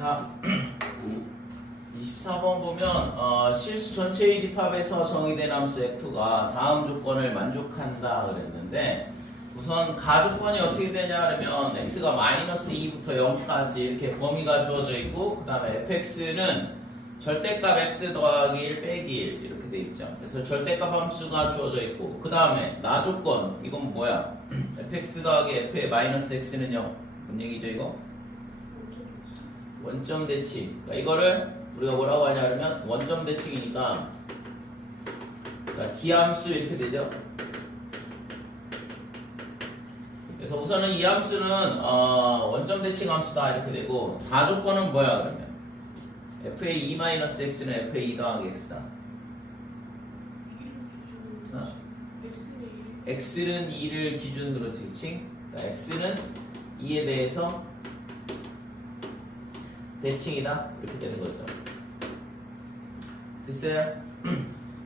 자, 24번 보면 실수 전체의 집합에서 정의된 함수 f가 다음 조건을 만족한다 그랬는데, 우선 가조건이 어떻게 되냐 하면 x가 마이너스 2부터 0까지 이렇게 범위가 주어져 있고, 그 다음에 fx는 절대값 x 더하기 1 빼기 1 이렇게 돼 있죠. 그래서 절대값 함수가 주어져 있고, 그 다음에 나조건 이건 뭐야? fx 더하기 f의 마이너스 x는 0. 뭔 얘기죠 이거? 원점 대칭. 그러니까 이거를 우리가 뭐라고 하냐 그러면 원점 대칭이니까, 그러니까 D함수 이렇게 되죠. 그래서 우선은 이 함수는 원점 대칭 함수다 이렇게 되고, 다조건은 뭐야 그러면 f의 2-x는 f의 2 더하기 x다. x는 2를 기준으로 대칭, 그러니까 x는 2에 대해서 대칭이다 이렇게 되는 거죠. 됐어요?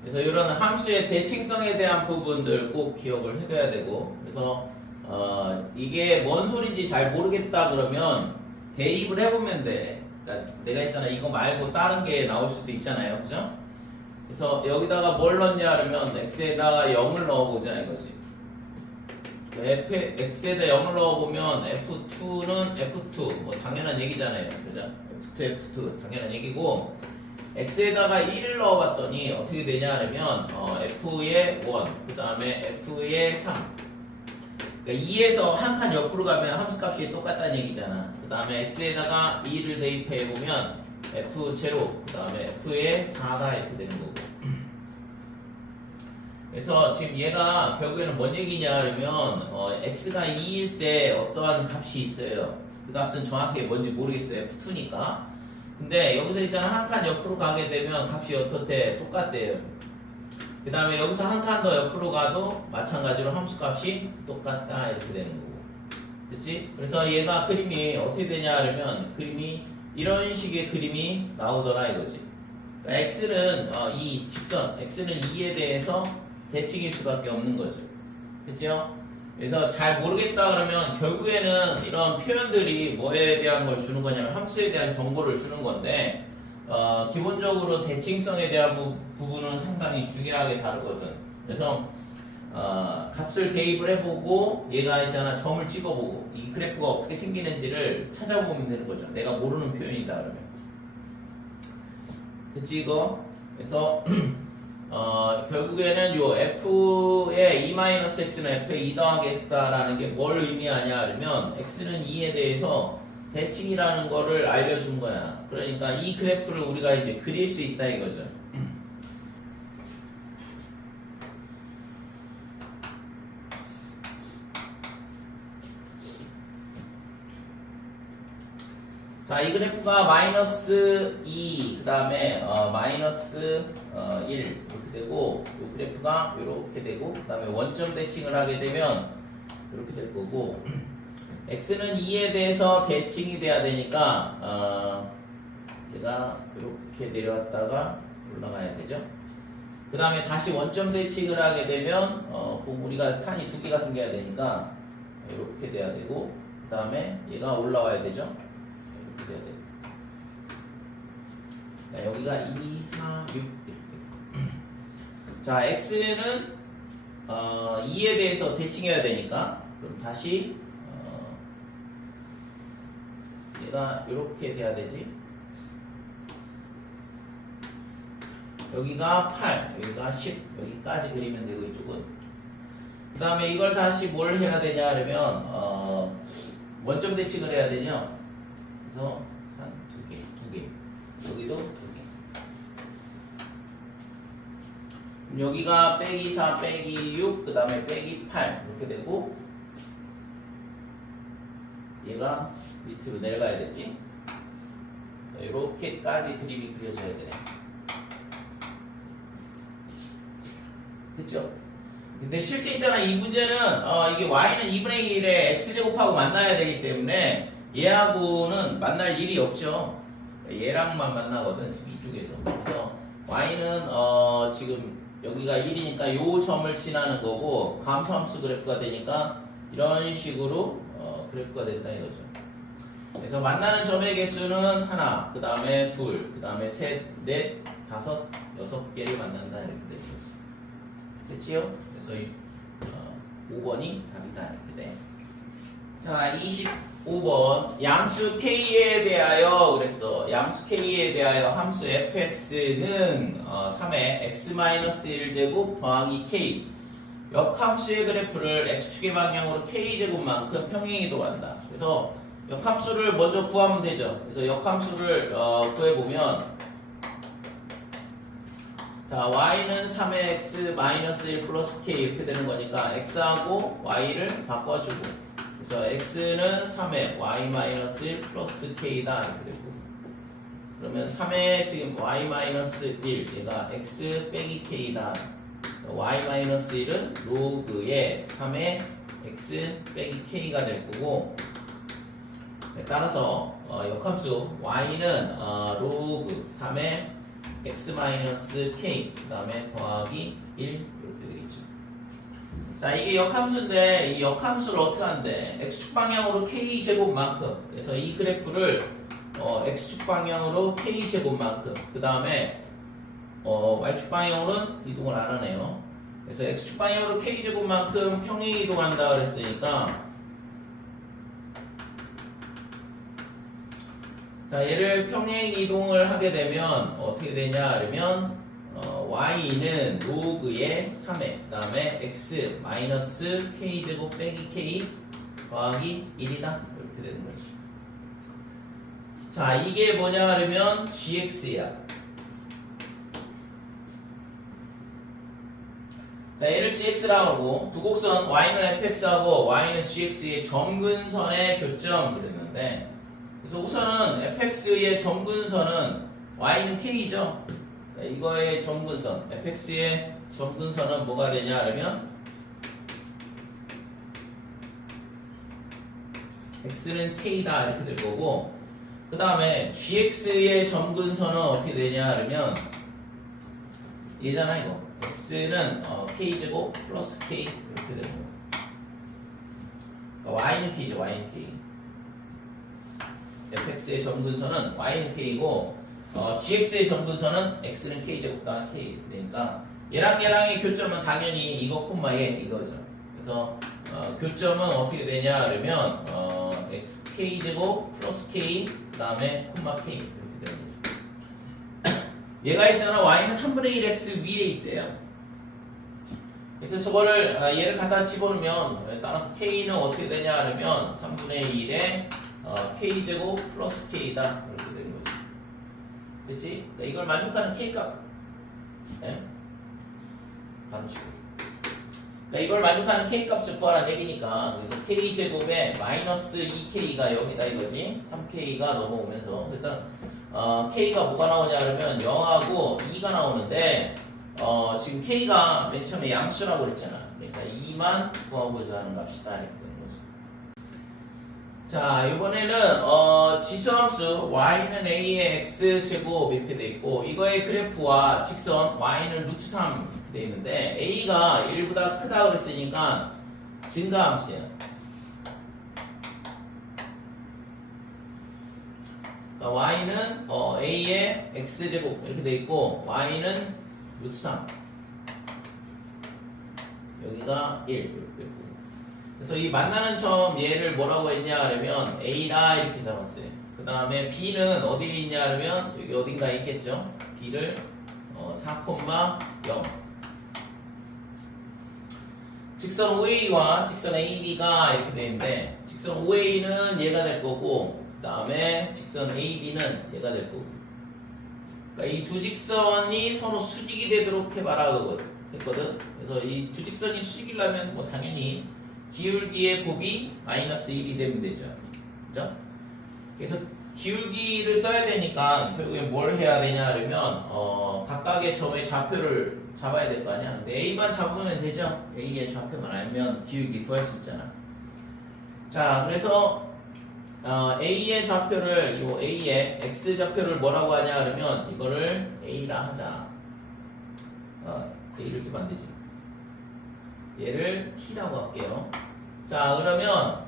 그래서 이런 함수의 대칭성에 대한 부분들 꼭 기억을 해둬야 되고, 그래서 이게 뭔 소린지 잘 모르겠다 그러면 대입을 해보면 돼. 그러니까 내가 했잖아, 이거 말고 다른 게 나올 수도 있잖아요, 그죠? 그래서 여기다가 뭘 넣냐 그러면 x에다가 0을 넣어보자 이거지. x에다 0을 넣어보면 f2는 f2 뭐 당연한 얘기잖아요, 그죠? f2 당연한 얘기고, x에다가 1을 넣어봤더니 어떻게 되냐 하면 f의 1, 그 다음에 f의 3. 그러니까 2에서 한 칸 옆으로 가면 함수값이 똑같다는 얘기잖아. 그 다음에 x에다가 2를 대입해보면 f0, 그 다음에 f의 4가 이렇게 되는 거고. 그래서 지금 얘가 결국에는 뭔 얘기냐 하면 x가 2일 때 어떠한 값이 있어요. 그 값은 정확히 뭔지 모르겠어요, f2니까. 근데 여기서 있잖아, 한 칸 옆으로 가게 되면 값이 어떻대? 똑같대요. 그 다음에 여기서 한 칸 더 옆으로 가도 마찬가지로 함수값이 똑같다 이렇게 되는 거고. 됐지? 그래서 얘가 그림이 어떻게 되냐 하면 그림이 이런 식의 그림이 나오더라 이거지. 그러니까 x는 이 직선 x는 2에 대해서 대칭일 수밖에 없는 거죠. 됐죠? 그래서 잘 모르겠다 그러면 결국에는 이런 표현들이 뭐에 대한 걸 주는 거냐면 함수에 대한 정보를 주는 건데, 기본적으로 대칭성에 대한 부분은 상당히 중요하게 다루거든. 그래서 값을 대입을 해보고, 얘가 있잖아, 점을 찍어보고 이 그래프가 어떻게 생기는지를 찾아보면 되는 거죠. 내가 모르는 표현이다 그러면. 됐지 이거? 그래서 결국에는 요 f의 2-x는 f의 2 더하기 x다라는 게 뭘 의미하냐 하면 x는 2에 대해서 대칭이라는 거를 알려준 거야. 그러니까 이 그래프를 우리가 이제 그릴 수 있다 이거죠. 자, 이 그래프가 마이너스 2, 그 다음에 마이너스 1 이렇게 되고, 이 그래프가 이렇게 되고, 그 다음에 원점 대칭을 하게 되면 이렇게 될 거고, x는 2에 대해서 대칭이 돼야 되니까 얘가 이렇게 내려왔다가 올라가야 되죠. 그 다음에 다시 원점 대칭을 하게 되면 우리가 산이 두 개가 생겨야 되니까 이렇게 돼야 되고, 그 다음에 얘가 올라와야 되죠. 이렇게 돼야 되고. 자, 여기가 2, 4, 6 이렇게. 자, x는 2에 대해서 대칭해야 되니까, 그럼 다시 얘가 이렇게 돼야 되지. 여기가 8, 여기가 10, 여기까지 그리면 되고 이쪽은. 그 다음에 이걸 다시 뭘 해야 되냐 하면 원점 대칭을 해야 되죠. 그래서 산 두 개, 여기도 두 개. 여기가 빼기 4, 빼기 6, 그 다음에 빼기 8 이렇게 되고, 얘가 밑으로 내려가야겠지. 이렇게까지 그림이 그려져야 되네. 됐죠? 근데 실제 있잖아, 이 문제는 이게 y는 2분의 1에 x제곱하고 만나야 되기 때문에 얘하고는 만날 일이 없죠. 얘랑만 만나거든, 지금 이쪽에서. 그래서 y는 지금 여기가 1이니까 요 점을 지나는 거고, 감소함수 그래프가 되니까 이런 식으로 그래프가 된다 이거죠. 그래서 만나는 점의 개수는 하나, 그 다음에 둘, 그 다음에 셋, 넷, 다섯, 여섯 개를 만난다 이렇게 되는 거죠. 됐지요? 그래서 5번이 답이다 이렇게 돼. 자, 25번 양수 k에 대하여 그랬어. 양수 k에 대하여 함수 fx는 3의 x-1제곱 더하기 k 역함수의 그래프를 x축의 방향으로 k제곱만큼 평행이동한다. 그래서 역함수를 먼저 구하면 되죠. 그래서 역함수를 구해보면 자, y는 3의 x-1 플러스 k 이렇게 되는 거니까 x하고 y를 바꿔주고 그래서 x는 3의 y-1 플러스 k다 이렇게 되고 그러면 3의 지금 y-1 얘가 x 빼기 k다 y-1은 로그의 3의 x 빼기 k가 될 거고 따라서 역함수 y는 로그 3의 x-k 그 다음에 더하기 1 이렇게 되겠죠. 자, 이게 역함수인데 이 역함수를 어떻게 하는데 x축 방향으로 k제곱만큼 그래서 이 그래프를 x축 방향으로 k제곱만큼 그 다음에 y축 방향으로는 이동을 안 하네요. 그래서 x축 방향으로 k제곱만큼 평행 이동한다 그랬으니까 자, 얘를 평행 이동을 하게 되면 어떻게 되냐 그러면 y는 로그의 3의 그 다음에 x 마이너스 k제곱 빼기 k 더하기 1이다 이렇게 되는 거지. 자, 이게 뭐냐 그러면 gx야. 자, 얘를 gx라고 하고 두 곡선 y는 fx하고 y는 gx의 점근선의 교점 그랬는데 그래서 우선은 fx의 점근선은 y는 k죠. 이거의 점근선 fx의 점근선은 뭐가 되냐 그러면 x는 k다 이렇게 될 거고 그 다음에 gx의 점근선은 어떻게 되냐 그러면 얘잖아 이거 x는 k제곱 플러스 k 이렇게 되는 거 그러니까 y는 k죠. y는 k fx의 점근선은 y는 k이고 gx의 점근선은 x는 k제곱 더하기 k 되니까 얘랑 얘랑의 교점은 당연히 이거 콤마 얘 이거죠. 그래서 교점은 어떻게 되냐 그러면 x k제곱 플러스 k 그 다음에 콤마 k 이렇게 되는 거죠. 얘가 있잖아 y는 3분의 1x 위에 있대요. 그래서 저거를 얘를 갖다 집어넣으면 따라서 k는 어떻게 되냐 그러면 3분의 1에 k제곱 플러스 k다 이렇게 되는 거지. 됐지? 이걸 만족하는 k값 네? 가로치고 그러니까 이걸 만족하는 k값을 구하라는 얘기니까 그래서 k제곱에 마이너스 2k가 여기다 이거지 3k가 넘어오면서 일단 k가 뭐가 나오냐 그러면 0하고 2가 나오는데 지금 k가 맨 처음에 양수라고 그랬잖아. 그러니까 2만 구하고자 하는 값이다 이렇게 되는 거죠. 자, 이번에는 지수함수 y는 a의 x제곱 이렇게 돼 있고 이거의 그래프와 직선 y는 루트 3 이렇게 돼 있는데 a가 1보다 크다 그랬으니까 증가함수야. 그러니까 y는 a의 x제곱 이렇게 돼 있고 y는 루트 3 여기가 1 이렇게 되고 그래서 이 만나는 점 얘를 뭐라고 했냐 그러면 A라 이렇게 잡았어요. 그 다음에 B는 어디에 있냐 그러면 여기 어딘가에 있겠죠. B를 4,0 직선 OA와 직선 AB가 이렇게 되는데 직선 OA는 얘가 될 거고 그 다음에 직선 AB는 얘가 될 거고 그러니까 이 두 직선이 서로 수직이 되도록 해봐라 했거든. 그래서 이 두 직선이 수직이려면 뭐 당연히 기울기의 곱이 마이너스 1이 되면 되죠. 그죠? 그래서 기울기를 써야 되니까 결국에 뭘 해야 되냐 그러면 각각의 점의 좌표를 잡아야 될 거 아니야. 근데 A만 잡으면 되죠. A의 좌표만 알면 기울기 구할 수 있잖아. 자, 그래서 A의 좌표를 요 A의 X 좌표를 뭐라고 하냐 그러면 이거를 A라 하자. A를 쓰면 안 되지. 얘를 T라고 할게요. 자, 그러면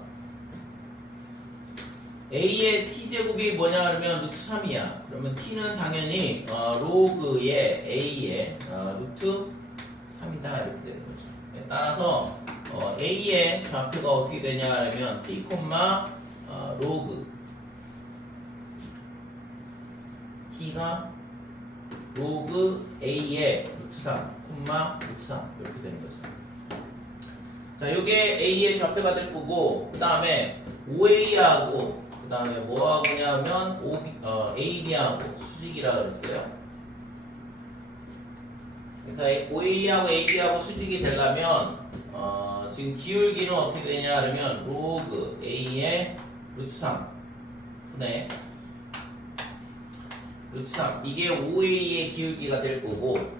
a의 t제곱이 뭐냐 그러면 루트 3이야. 그러면 t는 당연히 로그의 a의 루트 3이다 이렇게 되는 거죠. 따라서 a의 좌표가 어떻게 되냐 하면 t, 로그 t가 로그 a의 루트 3, 루트 3 이렇게 되는 거죠. 자, 요게 a의 좌표가 될 거고 그 다음에 oa하고 그 다음에 뭐하고냐면 ab하고 수직이라 그랬어요. 그래서 oa하고 ab하고 수직이 되려면 지금 기울기는 어떻게 되냐 그러면 로그 a의 루트 3 분의 루트 3 이게 oa의 기울기가 될 거고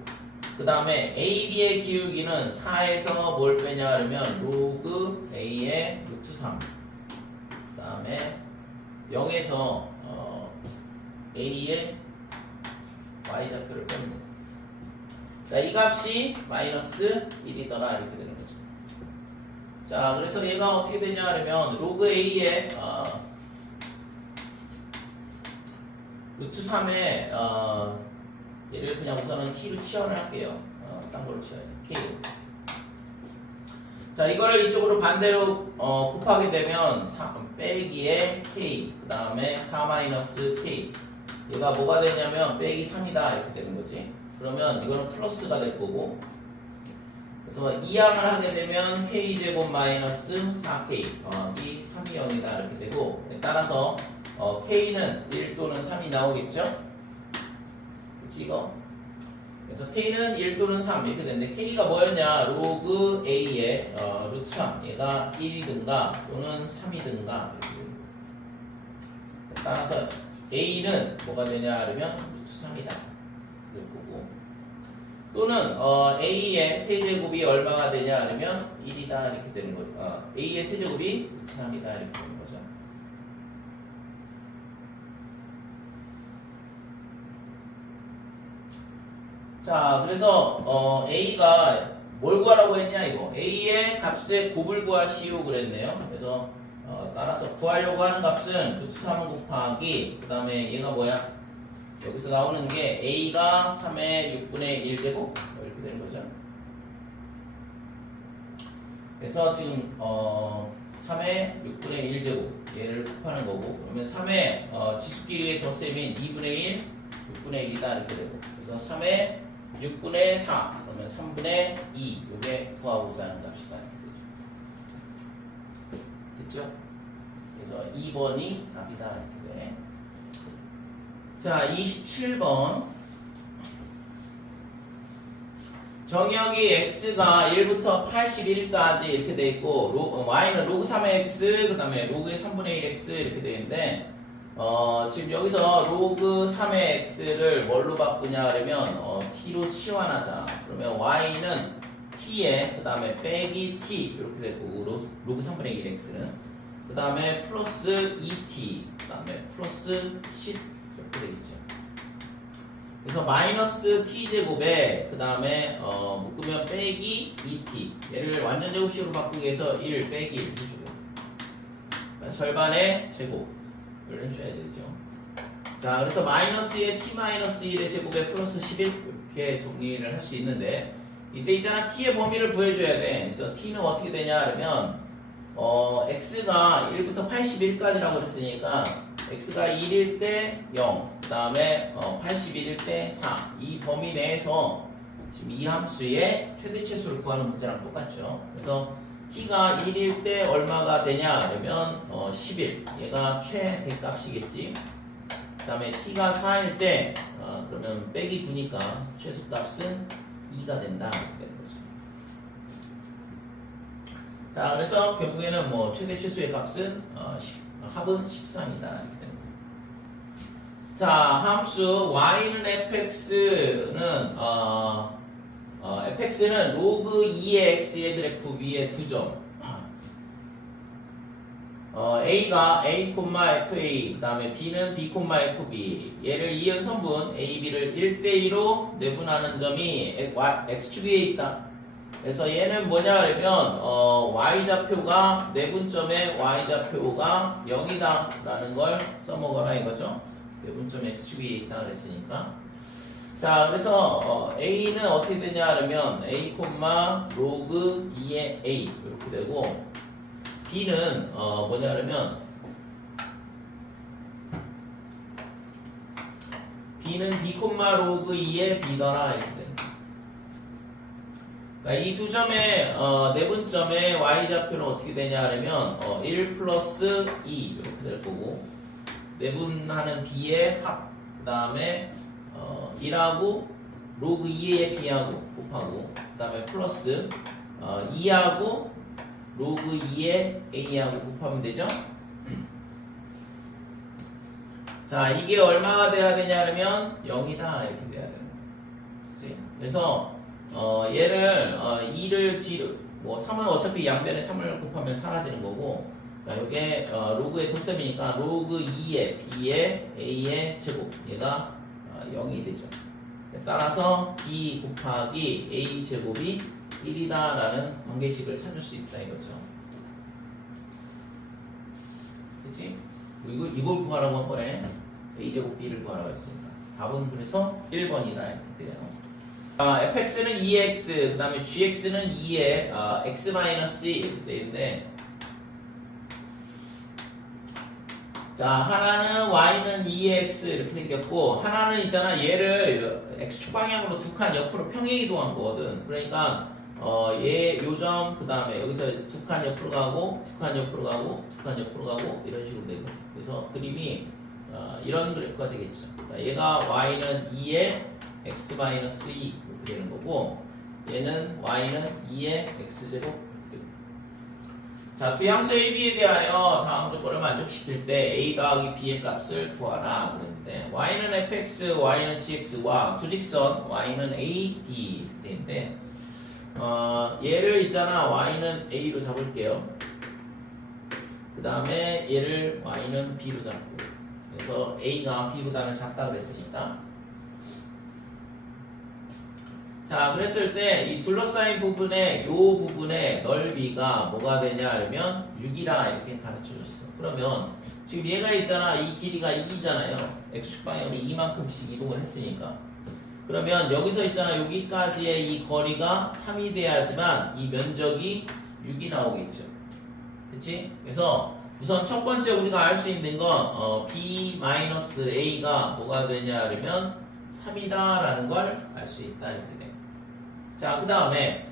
그 다음에 ab의 기울기는 4에서 뭘 빼냐 그러면 로그 a의 루트 3 그 다음에 0에서 a의 y좌표를 빼는 거. 자, 이 값이 마이너스 1이더라 이렇게 되는 거죠. 자, 그래서 얘가 어떻게 되냐 하면 로그 a의 루트 3의 얘를 그냥 우선은 t로 치환을 할게요. 딴 걸로 치환해요. k로. 자, 이거를 이쪽으로 반대로 곱하게 되면 3 빼기에 k 그 다음에 4 마이너스 k 얘가 뭐가 되냐면 빼기 3이다 이렇게 되는 거지. 그러면 이거는 플러스가 될 거고 그래서 이항을 하게 되면 k제곱 마이너스 4k 더하기 3이 0이다 이렇게 되고 따라서 k는 1 또는 3이 나오겠죠? 그치 이거? 그래서 k는 1 또는 3 이렇게 되는데 k가 뭐였냐? 로그 a의 루트 3 얘가 1이든가 또는 3이든가 따라서 a는 뭐가 되냐 그러면 루트 3이다 될 거고 또는 a의 세제곱이 얼마가 되냐 그러면 1이다 이렇게 되는 거죠. a의 세제곱이 루트 3이다 이렇게 되는 거죠. 자, 그래서 a가 뭘 구하라고 했냐 이거 a의 값의 곱을 구하시오 그랬네요. 그래서 따라서 구하려고 하는 값은 루트 3 곱하기 그 다음에 얘가 뭐야 여기서 나오는 게 a가 3의 6분의 1제곱 이렇게 되는 거죠. 그래서 지금 3의 6분의 1제곱 얘를 곱하는 거고 그러면 3의 지수끼리의 덧셈인 2분의 1 6분의 1이다 이렇게 되고 그래서 3의 6분의 4 그러면 3분의 2 이게 구하고자 하는 값이다 이렇게 되죠. 됐죠? 그래서 2번이 답이다 이렇게 돼. 자, 27번 정역이 x가 1부터 81까지 이렇게 돼 있고 y는 로그 3의 x 그 다음에 로그의 3분의 1x 이렇게 돼 있는데 지금 여기서 로그 3의 x를 뭘로 바꾸냐 그러면 t로 치환하자. 그러면 y는 t에 그 다음에 빼기 t 이렇게 되고 로그 3분의 1x는 그 다음에 플러스 2t 그 다음에 플러스 10 이렇게 되겠죠. 그래서 마이너스 t제곱에 그 다음에 묶으면 빼기 2t 얘를 완전 제곱식으로 바꾸기 위해서 1 빼기 1 해주고 그러니까 절반의 제곱을 해줘야 되죠. 자, 그래서 마이너스의 t-1의 제곱에 플러스 11 이렇게 정리를 할 수 있는데 이때 있잖아 t의 범위를 구해줘야 돼. 그래서 t는 어떻게 되냐 그러면 x가 1부터 81까지라고 그랬으니까 x가 1일 때 0, 그 다음에 81일 때 4. 이 범위 내에서 지금 이 함수의 최대치수를 구하는 문제랑 똑같죠. 그래서 t가 1일 때 얼마가 되냐 그러면 11. 얘가 최대값이겠지. 그 다음에 t가 4일 때 그러면 빼기 9니까 최소값은 2가 된다. 자, 그래서 결국에는 뭐 최대 최소의 값은 합은 13이다 이렇게 됩니다. 자, 함수 y는 fx는 fx는 로그 2의 x의 그래프 위에 2점 a가 a, fa 그 다음에 b는 b, fb 얘를 이연선분 a, b를 1대2로 내분하는 점이 x축 위에 있다. 그래서 얘는 뭐냐 그러면 y좌표가 내분점의 y좌표가 0이다 라는 걸 써먹어라 이거죠. 내분점 x축이 있다 그랬으니까. 자, 그래서 a는 어떻게 되냐 그러면 a, 로그 2의 a 이렇게 되고, b는 뭐냐 그러면 b는 b, 로그 2의 b더라 이렇게 됩니다. 그러니까 이 두 점의 내분점의 y좌표는 어떻게 되냐 그러면 1 플러스 2 이렇게 될 거고, 내분하는 b의 합, 그 다음에 1하고 로그 2의 b하고 곱하고, 그 다음에 플러스 2하고 로그 2의 a하고 곱하면 되죠. 자, 이게 얼마가 돼야 되냐 그러면 0이다 이렇게 돼야 되는 거지. 그래서 얘를 2를 뒤로, 뭐 3은 어차피 양변에 3을 곱하면 사라지는 거고, 자, 요게 로그의 덧셈이니까 로그 2의 b의 a의 제곱, 얘가 0이 되죠. 따라서 b 곱하기 a 제곱이 1이다 라는 관계식을 찾을 수 있다 이거죠. 그치? 이걸 구하라고 한 거네. a 제곱 b를 구하라고 했으니까 답은 그래서 1번이다 이렇게 돼요. fx는 2x, 그 다음에 gx는 2의 x-1 이렇게 되는데, 자, 하나는 y는 2x 이렇게 생겼고, 하나는 있잖아, 얘를 x축 방향으로 두 칸 옆으로 평행 이동한 거거든. 그러니까 얘 요점, 그 다음에 여기서 두 칸 옆으로 가고, 두 칸 옆으로 가고, 두 칸 옆으로 가고 이런 식으로 되고, 그래서 그림이 이런 그래프가 되겠죠. 그러니까 얘가 y는 2의 x-2 이렇게 되는 거고, 얘는 y는 2의 x제곱. 자, 두 함수 a, b에 대하여 다음 조건을 만족시킬 때 a 더하기 b의 값을 구하라 그랬는데, y는 fx, y는 gx와 두 직선 y는 a, b 되는데, 얘를 있잖아, y는 a로 잡을게요. 그 다음에 얘를 y는 b로 잡고, 그래서 a가 b보다는 작다 그랬으니까. 자, 그랬을 때 이 둘러싸인 부분의 요 부분의 넓이가 뭐가 되냐 하면 6이라 이렇게 가르쳐줬어. 그러면 지금 얘가 있잖아, 이 길이가 2잖아요. x축 방향으로 이만큼씩 이동을 했으니까. 그러면 여기서 있잖아, 여기까지의 이 거리가 3이 돼야지만 이 면적이 6이 나오겠죠. 그치? 그래서 우선 첫 번째 우리가 알 수 있는 건 b-a가 뭐가 되냐 하면 3이다 라는 걸 알 수 있다 이렇게 돼. 자, 그 다음에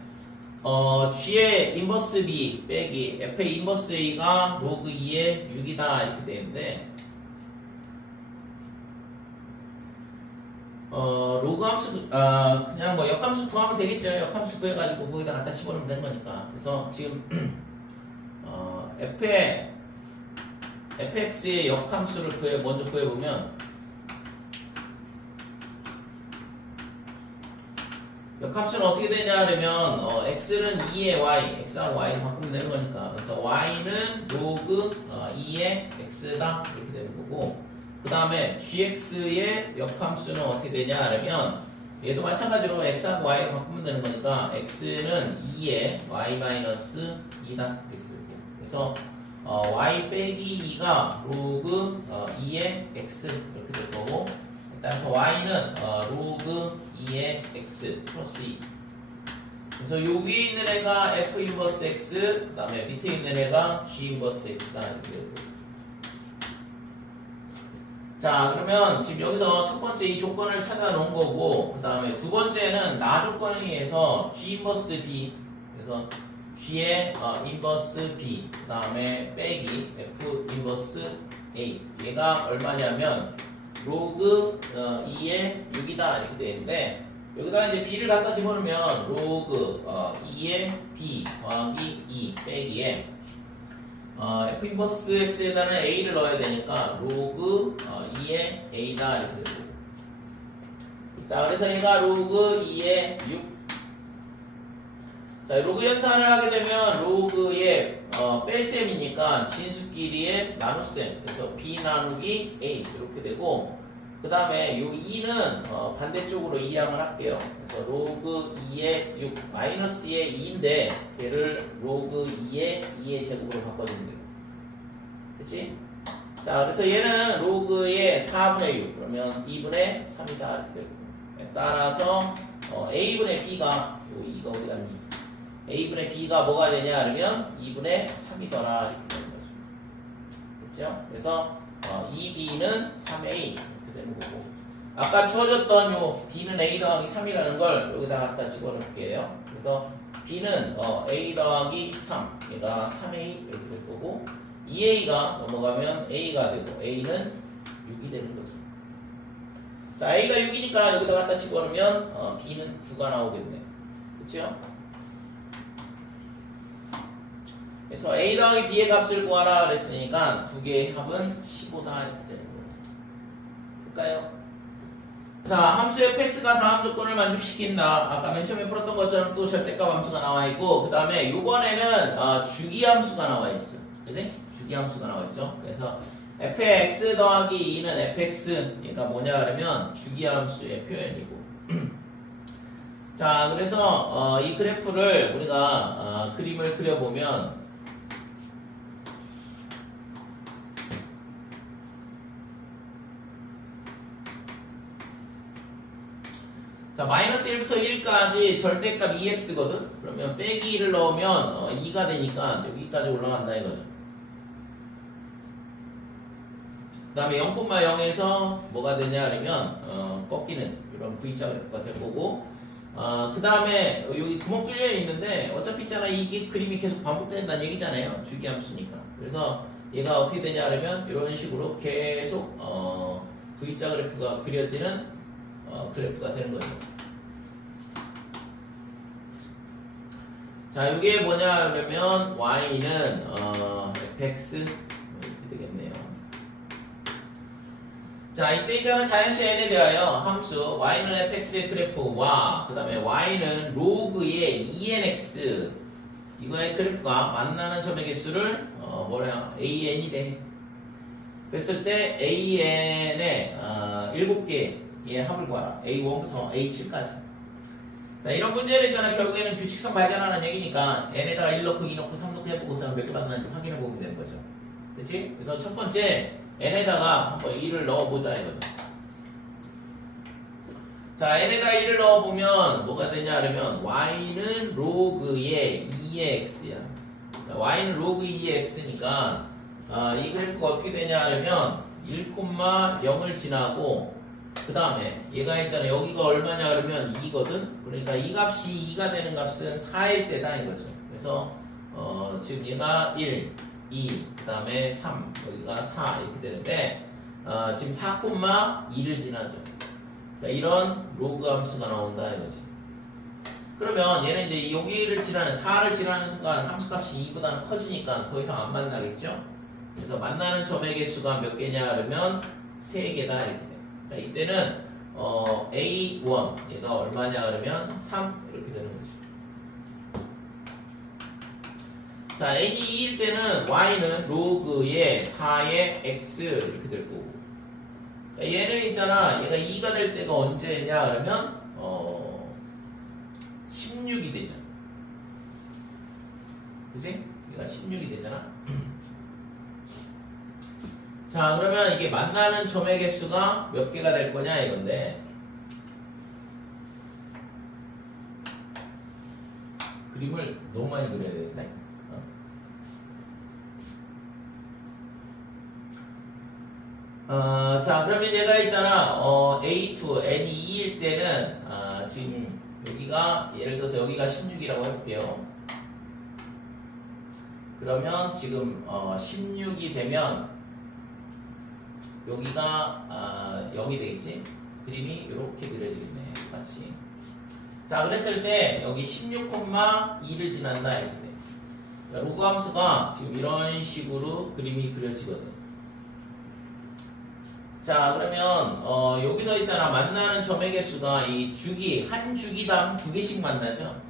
g의 인버스 b 빼기 f의 인버스 a가 로그 2의 6이다 이렇게 되는데, 로그 함수 그냥 뭐 역함수 구하면 되겠죠. 역함수 구해가지고 거기다 갖다 집어넣으면 되는 거니까. 그래서 지금 fx의 역함수를 먼저 구해보면, 역함수는 어떻게 되냐 하면 x는 2의 y, x하고 y를 바꾸면 되는 거니까, 그래서 y는 로그 2의 x다 이렇게 되는 거고, 그 다음에 gx의 역함수는 어떻게 되냐 하면 얘도 마찬가지로 x하고 y를 바꾸면 되는 거니까 x는 2의 y-2다 이렇게 되고, 그래서 y 빼기 2가 로그 2의 x 이렇게 될 거고, 따라서 y는 로그 2의 x 플러스 2. 그래서 요 위에 있는 애가 f 인버스 x, 그 다음에 밑에 있는 애가 g 인버스 x다 이렇게 되고. 자, 그러면 지금 여기서 첫 번째 이 조건을 찾아 놓은 거고, 그 다음에 두 번째는 나 조건에 의해서 g 인버스 b, 그래서 g의 인버스 b, 그 다음에 빼기 f 인버스 a, 얘가 얼마냐면 로그 2의 6이다 이렇게 되는데, 여기다 이제 b를 갖다 집어넣으면 로그 2의 b 더하기 2 빼기에 f 인버스 x에다는 a를 넣어야 되니까 로그 2의 a다 이렇게 되고, 자, 그래서 얘가 로그 2의 6. 자, 로그 연산을 하게 되면 로그의 뺄셈이니까 진수끼리의 나눗셈, 그래서 b 나누기 a 이렇게 되고, 그 다음에 요 2는 반대쪽으로 이항을 할게요. 그래서 로그 2의 6 마이너스의 2인데 얘를 로그 2의 2의 제곱으로 바꿔주면 돼요. 그치? 자, 그래서 얘는 로그의 4분의 6 그러면 2분의 3이다 이렇게 되고 따라서 a분의 b가 요 2가 어디 갔니? a분의 b가 뭐가 되냐 그러면 2분의 3이더라 이렇게 되는 거죠. 그렇죠? 그래서 2b는 3a 이렇게 되는 거고 아까 주어졌던 요 b는 a 더하기 3이라는 걸 여기다 갖다 집어넣을게요. 그래서 b는 a 더하기 3 얘가 3a 이렇게 될 거고 2a가 넘어가면 a가 되고 a는 6이 되는 거죠. 자, a가 6이니까 여기다 갖다 집어넣으면 b는 9가 나오겠네. 그렇죠? 그래서 a 더하기 b의 값을 구하라 그랬으니까 두 개의 합은 15다 이렇게 되는 거예요. 될까요? 자, 함수 fx가 다음 조건을 만족시킨다. 아까 맨 처음에 풀었던 것처럼 또 절대값 함수가 나와 있고 그 다음에 이번에는 주기함수가 나와 있어. 그지? 주기함수가 나와 있죠. 그래서 fx 더하기 2는 fx 얘가 뭐냐 그러면 주기함수의 표현이고 자, 그래서 이 그래프를 우리가 그림을 그려보면 자, 마이너스 1부터 1까지 절대값 2x거든? 그러면 빼기 1을 넣으면 2가 되니까 여기까지 올라간다 이거죠. 그 다음에 0,0에서 뭐가 되냐 그러면 꺾이는 이런 V자 그래프가 될 거고 그 다음에 여기 구멍 뚫려 있는데 어차피 있잖아 이게 그림이 계속 반복된다는 얘기잖아요. 주기함수니까. 그래서 얘가 어떻게 되냐 그러면 이런 식으로 계속 V자 그래프가 그려지는 그래프가 되는 거죠. 자, 이게 뭐냐 그러면 y는 fx 이렇게 되겠네요. 자, 이때 있잖아 자연수 n에 대하여 함수 y는 fx의 그래프와 그 다음에 y는 로그의 2nx 이거의 그래프가 만나는 점의 개수를 뭐냐 an이래. 그랬을 때 an의 7개의 합을 구하라. a1부터 a7까지. 자, 이런 문제를 있잖아 결국에는 규칙성 발견하는 얘기니까 n에다가 1 넣고 2 넣고 3 넣고 해보고서 몇 개 만나는지 확인해 보면 되는 거죠. 그치? 그래서 첫 번째 n에다가 한번 1을 넣어보자 이거죠. 자, n에다 1을 넣어보면 뭐가 되냐 그러면 y는 로그의 2의 x야. 자, y는 로그 2의 x니까 이 그래프가 어떻게 되냐 그러면 1,0을 지나고 그 다음에 얘가 있잖아 여기가 얼마냐 그러면 2거든. 그러니까 이 값이 2가 되는 값은 4일 때다 이거죠. 그래서 지금 얘가 1, 2, 그 다음에 3, 여기가 4 이렇게 되는데 지금 4,2를 지나죠. 그러니까 이런 로그 함수가 나온다 이거지. 그러면 얘는 이제 여기를 지나는 4를 지나는 순간 함수값이 2보다는 커지니까 더 이상 안 만나겠죠. 그래서 만나는 점의 개수가 몇 개냐 그러면 3개다 이렇게 돼. 자, 이때는 A1 얘가 얼마냐 그러면 3 이렇게 되는 거죠. 자, N이 2일 때는 Y는 로그의 4의 X 이렇게 될 거고 얘는 있잖아 얘가 2가 될 때가 언제냐 그러면 16이 되잖아. 그치? 얘가 16이 되잖아. 자, 그러면 이게 만나는 점의 개수가 몇 개가 될 거냐 이건데 그림을 너무 많이 그려야 되겠네. 자, 그러면 얘가 있잖아 A2, N2일 때는 지금 여기가 예를 들어서 여기가 16이라고 해볼게요. 그러면 지금 16이 되면 여기가 0이 되겠지? 그림이 이렇게 그려지겠네 같이. 자, 그랬을 때 여기 16,2를 지난다 이렇게 돼. 그러니까 로그 함수가 지금 이런 식으로 그림이 그려지거든. 자, 그러면 여기서 있잖아 만나는 점의 개수가 이 주기 한 주기당 2개씩 만나죠.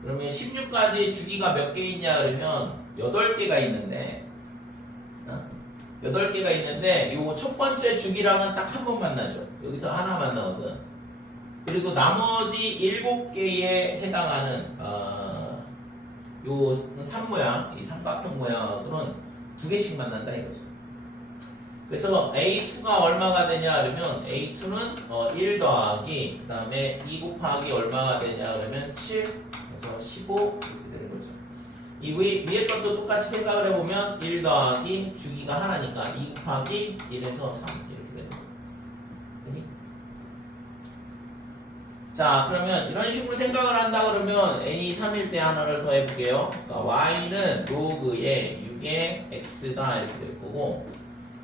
그러면 16까지 주기가 몇 개 있냐 그러면 8개가 있는데 8개가 있는데 요 첫 번째 주기랑은 딱 한 번 만나죠. 여기서 하나 만나거든. 그리고 나머지 7개에 해당하는 요 삼모양, 이 삼각형 모양으로는 2개씩 만난다 이거죠. 그래서 A2가 얼마가 되냐 그러면 A2는 1 더하기 그 다음에 2 곱하기 얼마가 되냐 그러면 7 그래서 15 이렇게 되는 거죠. 이 위에 것도 똑같이 생각을 해보면 1 더하기 주기가 하나니까 2 곱하기 1에서 3 이렇게 되는 거예요. 자 그러면 이런 식으로 생각을 한다 그러면 n이 3일 때 하나를 더 해볼게요. 그러니까 y는 로그의 6의 x다 이렇게 될 거고,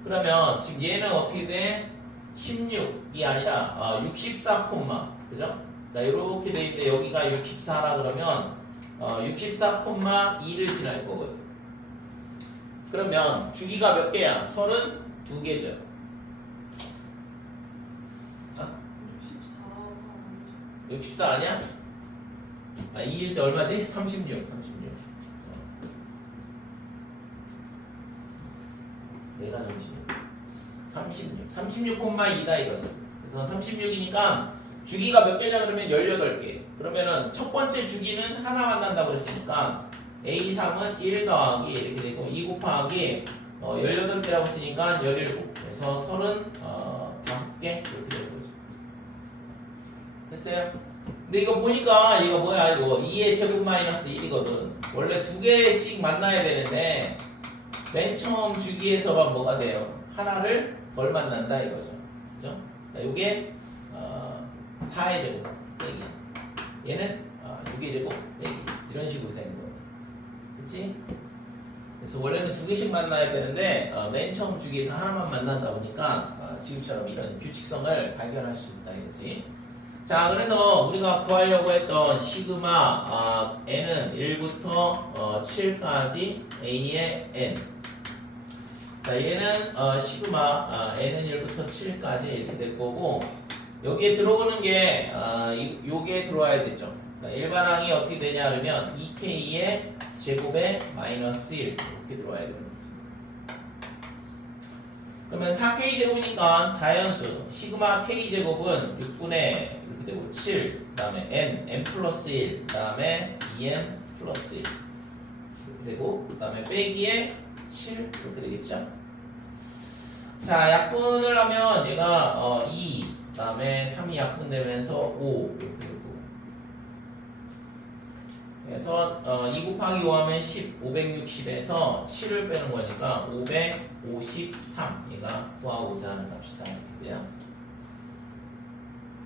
그러면 지금 얘는 어떻게 돼? 16이 아니라 64 콤마 그죠? 자 이렇게 돼 있는데 여기가 64라 그러면 64 콤마 2를 지날 거거든. 그러면 주기가 몇 개야? 32개죠. 64 아니야? 2일 때 얼마지? 36. 내가 정신이 36 콤마 2다 이거죠. 그래서 36이니까 주기가 몇 개냐 그러면 18개. 그러면은 첫 번째 주기는 하나 만난다고 그랬으니까 A3은 1 더하기 이렇게 되고 2 곱하기 18개라고 했으니까 17. 그래서 35개 이렇게 되는 거죠. 됐어요? 근데 이거 보니까 이거 뭐야 이거 2의 제곱 마이너스 1이거든. 원래 2개씩 만나야 되는데 맨 처음 주기에서만 뭐가 돼요? 하나를 덜 만난다 이거죠. 그죠? 요게 4의 제곱 빼기, 얘는 6의 제곱 빼기 이런 식으로 되는 거예요. 그치? 그래서 원래는 2개씩 만나야 되는데 맨 처음 주기에서 하나만 만난다 보니까 지금처럼 이런 규칙성을 발견할 수 있다 이거지. 자 그래서 우리가 구하려고 했던 시그마 n은 1부터 7까지 a의 n. 자 얘는 시그마 n은 1부터 7까지 이렇게 될 거고, 여기에 들어오는 게 요게 들어와야겠죠. 일반항이 어떻게 되냐 그러면 2k의 제곱에 마이너스 1 이렇게 들어와야 됩니다. 그러면 4k 제곱이니까 자연수 시그마 k 제곱은 6분의 이렇게 되고 7, 그 다음에 n 플러스 1, 그 다음에 2n 플러스 1 이렇게 되고, 그 다음에 빼기에 7 이렇게 되겠죠. 자 약분을 하면 얘가 2, 그 다음에 3이 약분되면서 5 이렇게 되고, 그래서 2 곱하기 5 하면 10, 560에서 7을 빼는 거니까 553 얘가 구하고자 하는 값이다 이렇게 돼요.